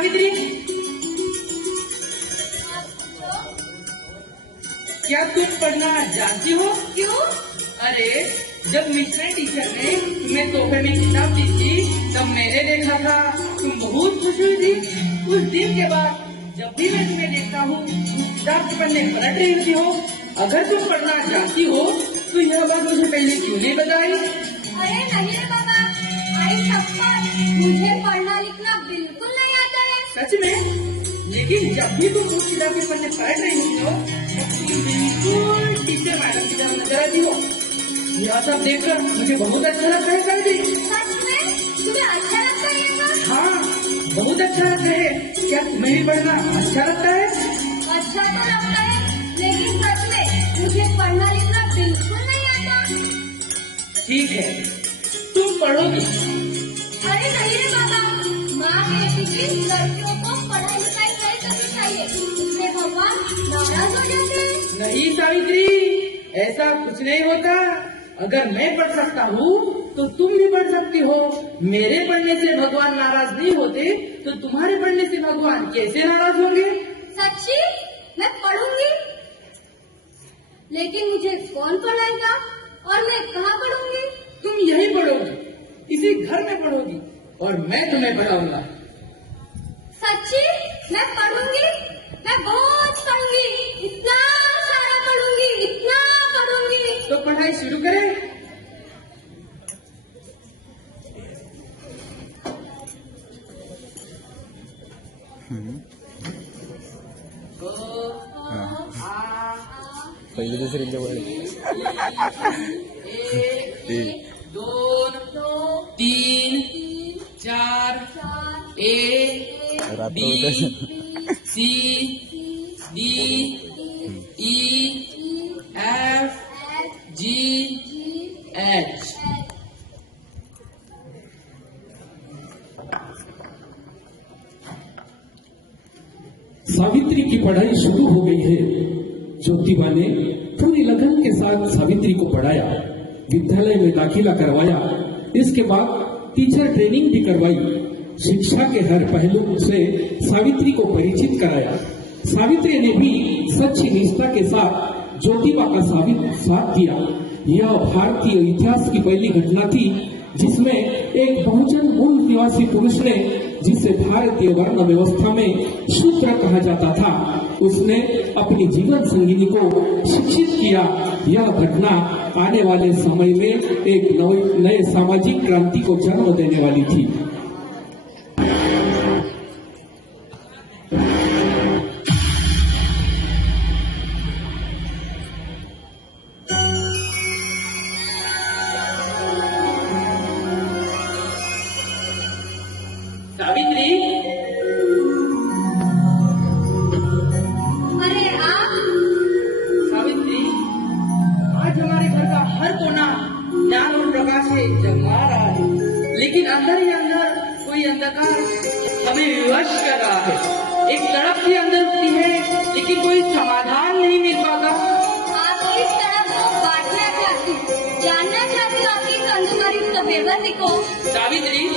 सावित्री, क्या तुम पढ़ना जानती हो? क्यों? अरे जब मिश्रा टीचर ने तुम्हें तोहफे में किताब दी थी तब मैंने देखा था, तुम बहुत खुश हुई थी। उस दिन के बाद जब भी मैं तुम्हें देखता हूँ किताब के पन्ने पलट रही होती हो। अगर तुम पढ़ना जानती हो तो यह बात मुझे पहले क्यों नहीं बताई? अरे नहीं रे बाबा, आई शपथ, मुझे पढ़ना लिखना बिल्कुल नहीं आता है। सच में? लेकिन जब भी तुम उस किताब के पन्ने पलट रही होती हो तब तुम बिल्कुल टीचर मैडम की तरह नजर आती हो। यह सब देखकर मुझे बहुत अच्छा लगता है सावित्री। सच में? तुम्हें अच्छा लगता है ये सब? हाँ, बहुत अच्छा लगता है। क्या तुम्हें भी पढ़ना अच्छा लगता है? अच्छा तो लगता है, लेकिन सच में मुझे पढ़ना लिखना बिल्कुल नहीं आता। ठीक है, तुम पढ़ोगी। अरे नहीं रे बाबा, माँ कहती थी लड़कियों को पढ़ाई लिखाई नहीं करनी चाहिए, इससे भगवान नाराज हो जाते हैं। नहीं सावित्री, ऐसा कुछ नहीं होता। अगर मैं पढ़ सकता हूँ तो तुम भी पढ़ सकती हो। मेरे पढ़ने से भगवान नाराज नहीं होते तो तुम्हारे पढ़ने से भगवान कैसे नाराज होंगे? सच्ची? मैं पढ़ूंगी, लेकिन मुझे कौन पढ़ाएगा और मैं कहाँ पढ़ूंगी? तुम यही पढ़ोगी, इसी घर में पढ़ोगी और मैं तुम्हें पढ़ाऊंगा। सच्ची? मैं पढ़ूंगी, मैं बहुत पढ़ूंगी, इतना सारा पढ़ूंगी, इतना पढ़ूंगी। तो पढ़ाई शुरू करें। पहले दूसरी जवळ एक, दोन, तीन, चार, ए, बी, सी, डी, ई, एफ, जी, एच। सावित्री की पढ़ाई शुरू हो गई है। ज्योतिबा ने पूरी लगन के साथ सावित्री को पढ़ाया, विद्यालय में दाखिला करवाया। इसके बाद टीचर ट्रेनिंग भी करवाई। शिक्षा के हर पहलू से सावित्री को परिचित कराया। सावित्री ने भी सच्ची निष्ठा के साथ ज्योतिबा का साथ दिया। यह भारतीय इतिहास की पहली घटना थी जिसमें एक बहुजन मूल निवासी पुरुष ने, जिसे भारतीय वर्ण व्यवस्था में शूद्र कहा जाता था, उसने अपनी जीवन संगिनी को शिक्षित किया। यह घटना आने वाले समय में एक नए सामाजिक क्रांति को जन्म देने वाली थी। सावित्री, अरे आप? सावित्री, आज हमारे घर का हर कोना ज्ञान और प्रकाश से जगमगा रहा है, लेकिन अंदर ही अंदर कोई अंधकार हमें विवश कर रहा है। एक तड़प सी अंदर उठती है, लेकिन कोई समाधान नहीं मिल पाता। आप इस तरफ को बांटना चाहती, जानना चाहती हो आपकी इस अंधकारी बेबसी को? सावित्री,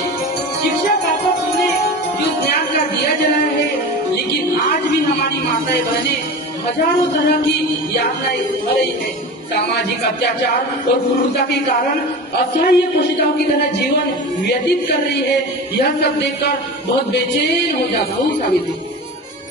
शिक्षा पापा तुमने जो ज्ञान का दिया जलाया है, लेकिन आज भी हमारी माताएं बहनें हजारों तरह की यातनाएं सह रही है। सामाजिक अत्याचार और क्रूरता के कारण असहाय पोषिताओं की तरह जीवन व्यतीत कर रही है। यह सब देखकर बहुत बेचैन हो जाता हूँ सावित्री।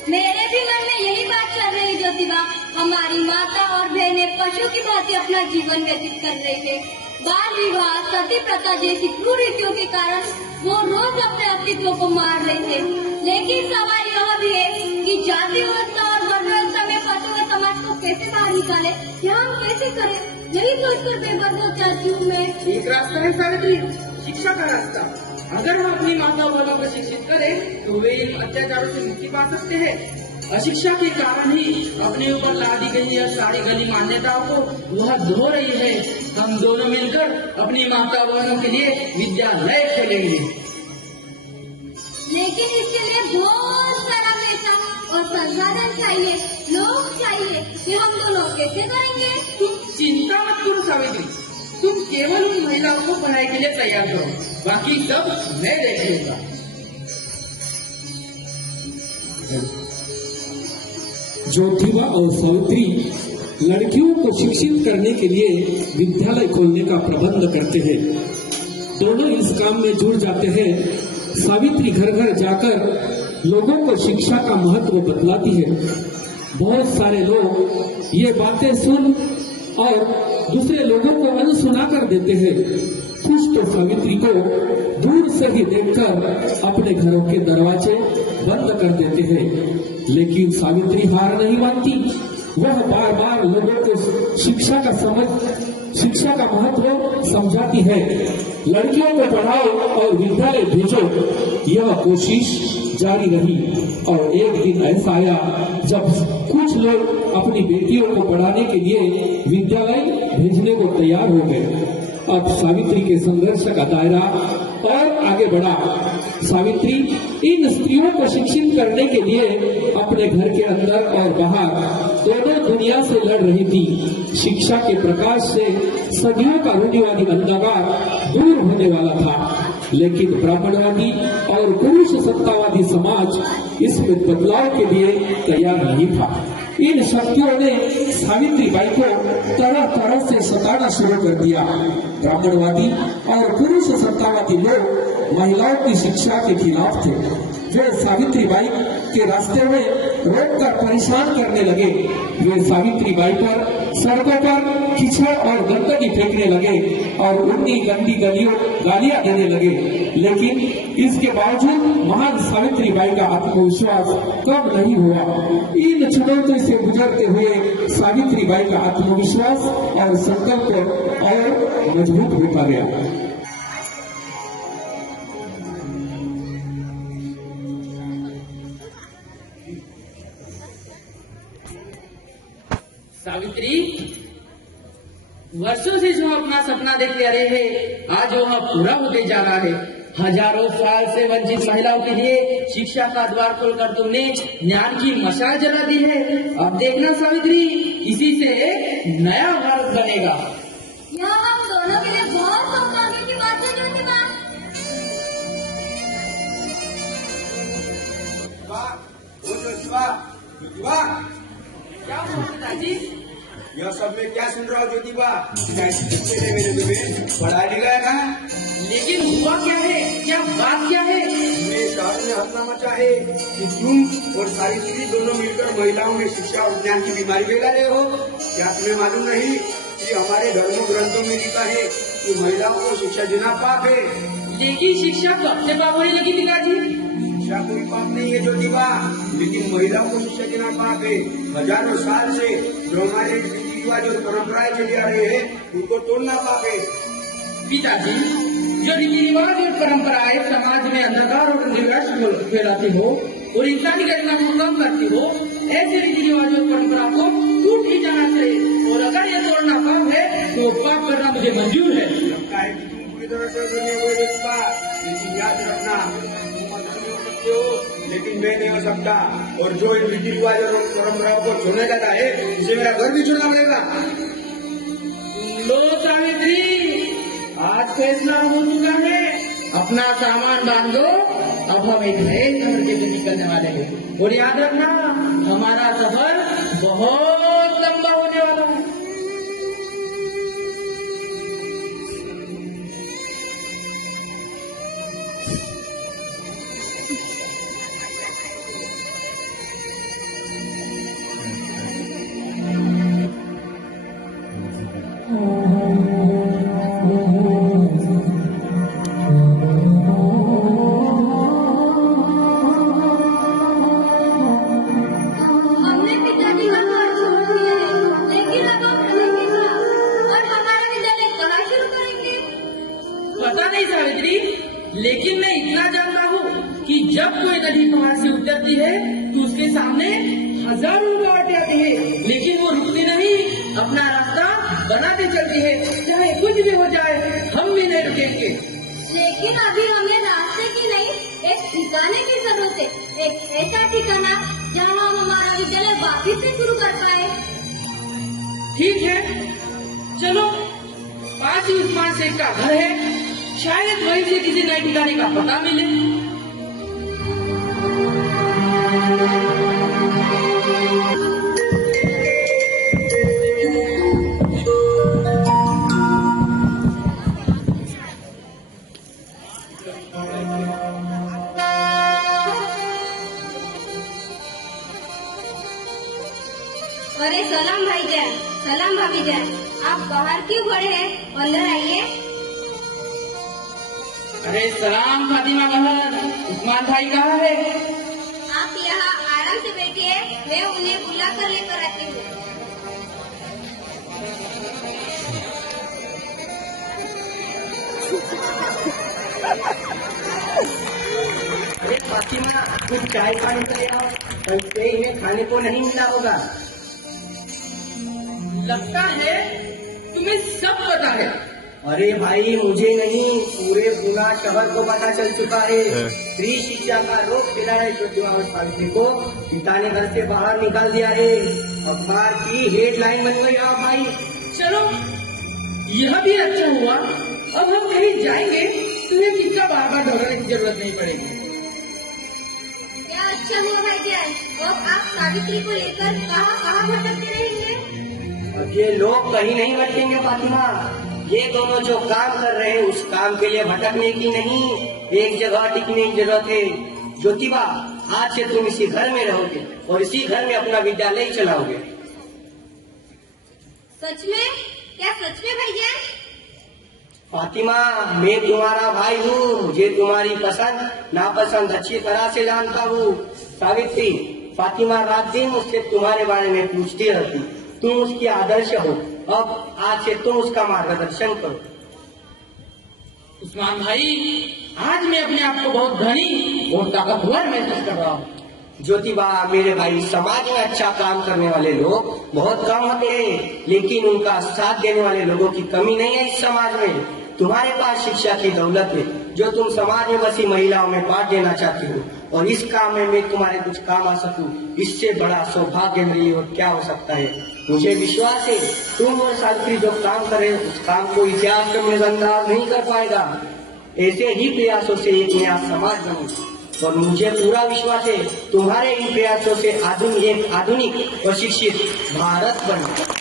मेरे भी मन में यही बात चल रही ज्योतिबा। हमारी माता और बहनें पशु की भांति अपना जीवन व्यतीत कर रही है। बाल विवाह, सती प्रथा जैसी क्रूर रीतियों के कारण वो रोज अपने अस्तित्व को मार रहे थे। लेकिन सवाल यह भी है कि जाति व्यवस्था और वर्ण व्यवस्था में फंसे हुए समाज को कैसे बाहर निकाले, यह हम कैसे करें, यही सोचकर बेबस हो जाती हूँ मैं। एक रास्ता है सावित्री, शिक्षा का रास्ता। अगर हम अपनी माता बहनों को शिक्षित करें तो वे इन अत्याचारों से मुक्ति पा सकते हैं। अशिक्षा के कारण ही अपने ऊपर लादी गई यह सारी गली मान्यताओं को वह धो रही है। हम दोनों मिलकर अपनी माता बहनों के लिए विद्यालय खोलेंगे। लेकिन इसके लिए बहुत सारा पैसा और संसाधन चाहिए, लोग चाहिए। ये हम दोनों कैसे करेंगे? तुम चिंता मत करो सावित्री, तुम केवल उन महिलाओं को पढ़ाई के लिए तैयार करो, बाकी सब मैं देख लूंगा। ज्योतिबा और सावित्री लड़कियों को शिक्षित करने के लिए विद्यालय खोलने का प्रबंध करते हैं। दोनों इस काम में जुड़ जाते हैं। सावित्री घर घर जाकर लोगों को शिक्षा का महत्व बतलाती है। बहुत सारे लोग ये बातें सुन और दूसरे लोगों को अनसुना कर देते हैं। कुछ तो सावित्री को दूर से ही देखकर अपने घरों के दरवाजे बंद कर देते हैं, लेकिन सावित्री हार नहीं मानती। वह बार बार लोगों को शिक्षा का महत्व समझाती है। लड़कियों को पढ़ाओ और विद्यालय भेजो, यह कोशिश जारी रही। और एक दिन ऐसा आया जब कुछ लोग अपनी बेटियों को पढ़ाने के लिए विद्यालय भेजने को तैयार हो गए। अब सावित्री के संघर्ष का दायरा और आगे बढ़ा। सावित्री इन स्त्रियों को शिक्षित करने के लिए अपने घर के अंदर और बाहर दोनों दुनिया से लड़ रही थी। शिक्षा के प्रकाश से सदियों का रूढ़िवादी अंधकार दूर होने वाला था, लेकिन ब्राह्मणवादी और पुरुष सत्तावादी समाज इसमें बदलाव के लिए तैयार नहीं था। इन शक्तियों ने सावित्री बाई को तरह तरह से सताना शुरू कर दिया। ब्राह्मणवादी और पुरुष सत्तावादी लोग महिलाओं की शिक्षा के खिलाफ थे। वे सावित्री बाई के रास्ते में रोककर परेशान करने लगे। वे सावित्री बाई पर सड़कों पर कीचड़ और गंदगी फेंकने लगे और उनकी गंदी गालियां देने लगे। लेकिन इसके बावजूद महान सावित्री बाई का आत्मविश्वास कम नहीं हुआ। इन चुनौतियों से गुजरते हुए सावित्री बाई का आत्मविश्वास और संकल्प और मजबूत होता गया। सावित्री, वर्षों से जो अपना सपना देखते आ रहे हैं, आज वह पूरा होते जा रहा है। हजारों साल से वंचित महिलाओं के लिए शिक्षा का द्वार खोलकर तुमने ज्ञान की मशाल जला दी है। अब देखना सावित्री, इसी से एक नया भारत बनेगा। यह हम दोनों के लिए बहुत सौभाग्य की बात है ज्योतिबा। क्या हुआ पिताजी? यह सब मैं क्या सुन रहा हूँ ज्योतिबा? मेरे तुम्हें पढ़ाया लिखाया कहा? लेकिन हुआ क्या है? क्या बात क्या है? मेरे शहर में हल्ला मचा है कि तुम और सावित्री दोनों मिलकर महिलाओं में शिक्षा और ज्ञान की बीमारी फैला रहे हो। क्या तुम्हें मालूम नहीं कि हमारे धर्मों ग्रंथों में लिखा है कि महिलाओं को शिक्षा देना पाप है? लेकिन शिक्षा कब से पाप होने लगी पिताजी? शिक्षा कोई पाप नहीं है ज्योतिबा, लेकिन महिलाओं को शिक्षा देना पाप है। हजारों साल से जो हमारे रीति रिवाज और परंपराएं चली आ रही है, उनको तोड़ना पाप है। पिताजी, जो रीति रिवाज और परंपराएं समाज में अंधकार और निराश फैलाती हो और इंसानी घटना को कम करती हो, ऐसे रीति रिवाज और परंपरा को टूट ही जाना चाहिए। और अगर ये तोड़ना पाप है तो पाप करना मुझे मंजूर है। लगता है कि तुम पूरी तरह से दुनिया को देखा, लेकिन याद रखना तुम अधर्मी हो सकते हो, लेकिन मैं नहीं हो सकता। और जो इन रीति रिवाज और परंपराओं को छोड़ने जाता है, उसे मेरा घर भी छोड़ना पड़ेगा। लो सावित्री, आज फैसला हो चुका है। अपना सामान बांधो, अब हम एक नए सफर के लिए निकलने वाले हैं। और याद रखना, हमारा सफर बहुत लंबा होने वाला है। हमने पिताजी का घर छोड़ दिया है, लेकिन अब हम रहेंगे कहाँ? और हमारा विद्यालय कहाँ शुरू करेंगे? पता नहीं सावित्री, लेकिन मैं इतना जानता हूँ कि जब कोई नदी पहाड़ से उतरती है तो उसके सामने हजारों रुकावटें आती है, लेकिन वो रुकती नहीं, अपना रास्ता बनाते चलती है। चाहे कुछ भी हो जाए, हम भी नहीं रुकेंगे। लेकिन अभी हमें रास्ते की नहीं, एक ठिकाने की जरूरत है। एक ऐसा ठिकाना जहाँ हम हमारा विद्यालय वापिस से शुरू कर पाए। ठीक है, चलो, पास ही उस्मान शेख का घर है, शायद वहीं से किसी नए ठिकाने का पता मिले। अरे सलाम भाईजान, सलाम भाभी जान, आप बाहर क्यों खड़े हैं? अंदर आइए। अरे सलाम फातिमा बहन, उस्मान भाई कहाँ है? आप यहाँ आराम से बैठिए, मैं उन्हें बुला कर लेकर आती हूँ। अरे फातिमा, कुछ चाय पानी तो ले आओ, कहीं इन्हें खाने को नहीं मिला होगा। लगता है तुम्हें सब पता है। अरे भाई, मुझे नहीं, पूरे पूरा शहर को पता चल चुका है। स्त्री शिक्षा का रोक दिला है ज्योतिबा और सावित्री को पिता ने घर से बाहर निकाल दिया है। अखबार की हेडलाइन बन गई। आप भाई चलो, यह भी अच्छा हुआ। अब हम कहीं जाएंगे, तुम्हें किसका बार बार ढूंढने की जरूरत नहीं पड़ेगी। क्या अच्छा हुआ भाईजान? अब आप सावित्री को लेकर कहाँ कहाँ भटकते रहेंगे? अब ये लोग कहीं नहीं भटकेंगे फातिमा। ये दोनों जो काम कर रहे हैं उस काम के लिए भटकने की नहीं, एक जगह टिकने की जरूरत है। ज्योतिबा, आज से तुम इसी घर में रहोगे और इसी घर में अपना विद्यालय चलाओगे। सच में? क्या सच में भाईजान? फातिमा, मैं तुम्हारा भाई हूँ, मुझे तुम्हारी पसंद नापसंद अच्छी तरह से जानता हूँ। सावित्री, फातिमा रात दिन मुझसे तुम्हारे बारे में पूछती रहती, तुम उसकी आदर्श हो। अब आज से तुम उसका मार्गदर्शन करो। उस्मान भाई, आज मैं अपने आप को बहुत धनी और ताकतवर महसूस कर रहा हूँ। ज्योतिबा मेरे भाई, समाज में अच्छा काम करने वाले लोग बहुत कम होते हैं, लेकिन उनका साथ देने वाले लोगों की कमी नहीं है इस समाज में। तुम्हारे पास शिक्षा की दौलत है जो तुम समाज में बसी महिलाओं में बांट देना चाहती हो, और इस काम में मैं तुम्हारे कुछ काम आ सकूं, इससे बड़ा सौभाग्य मेरे लिए और क्या हो सकता है। मुझे विश्वास है तुम और सावित्री जो काम करे उस काम को इतिहास में नजरअंदाज नहीं कर पाएगा। ऐसे ही प्रयासों से एक नया समाज बनेगा, और मुझे पूरा विश्वास है तुम्हारे इन प्रयासों से आधुनिक और शिक्षित भारत बनेगा।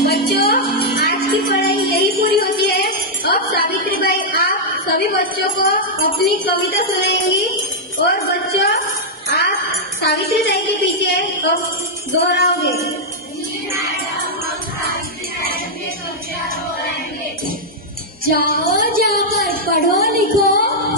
बच्चों, आज की पढ़ाई यही पूरी होती है। अब सावित्री बाई आप सभी बच्चों को अपनी कविता सुनाएंगी, और बच्चों आप सावित्री बाई के पीछे अब दोहराओगे। जाओ जाकर पढ़ो लिखो,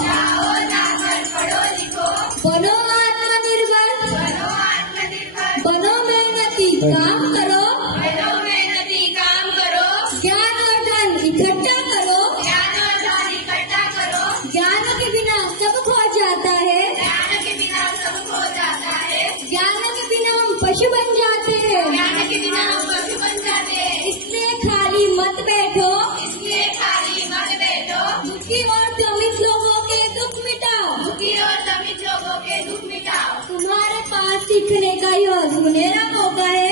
जाओ जाकर पढ़ो लिखो, बनो आत्मनिर्भर, बनो आत्मनिर्भर, बनो मेहनती काम करो, बनो मेहनती काम करो, ज्ञान और धन इकट्ठा करो, ज्ञान और धन इकट्ठा करो, ज्ञान के बिना सब खो जाता है, ज्ञान के बिना सब खो जाता है, ज्ञान के बिना हम पशु बन जाते हैं, ज्ञान के बिना हम पशु बन जाते हैं। इसलिए खाली मत बैठो, इसलिए खाली मत बैठो, दुखी और दमित लोगों के दुख मिटाओ, दुखी और दमित लोगों के दुख मिटाओ। तुम्हारे पास सीखने का यह सुनहरा मौका है,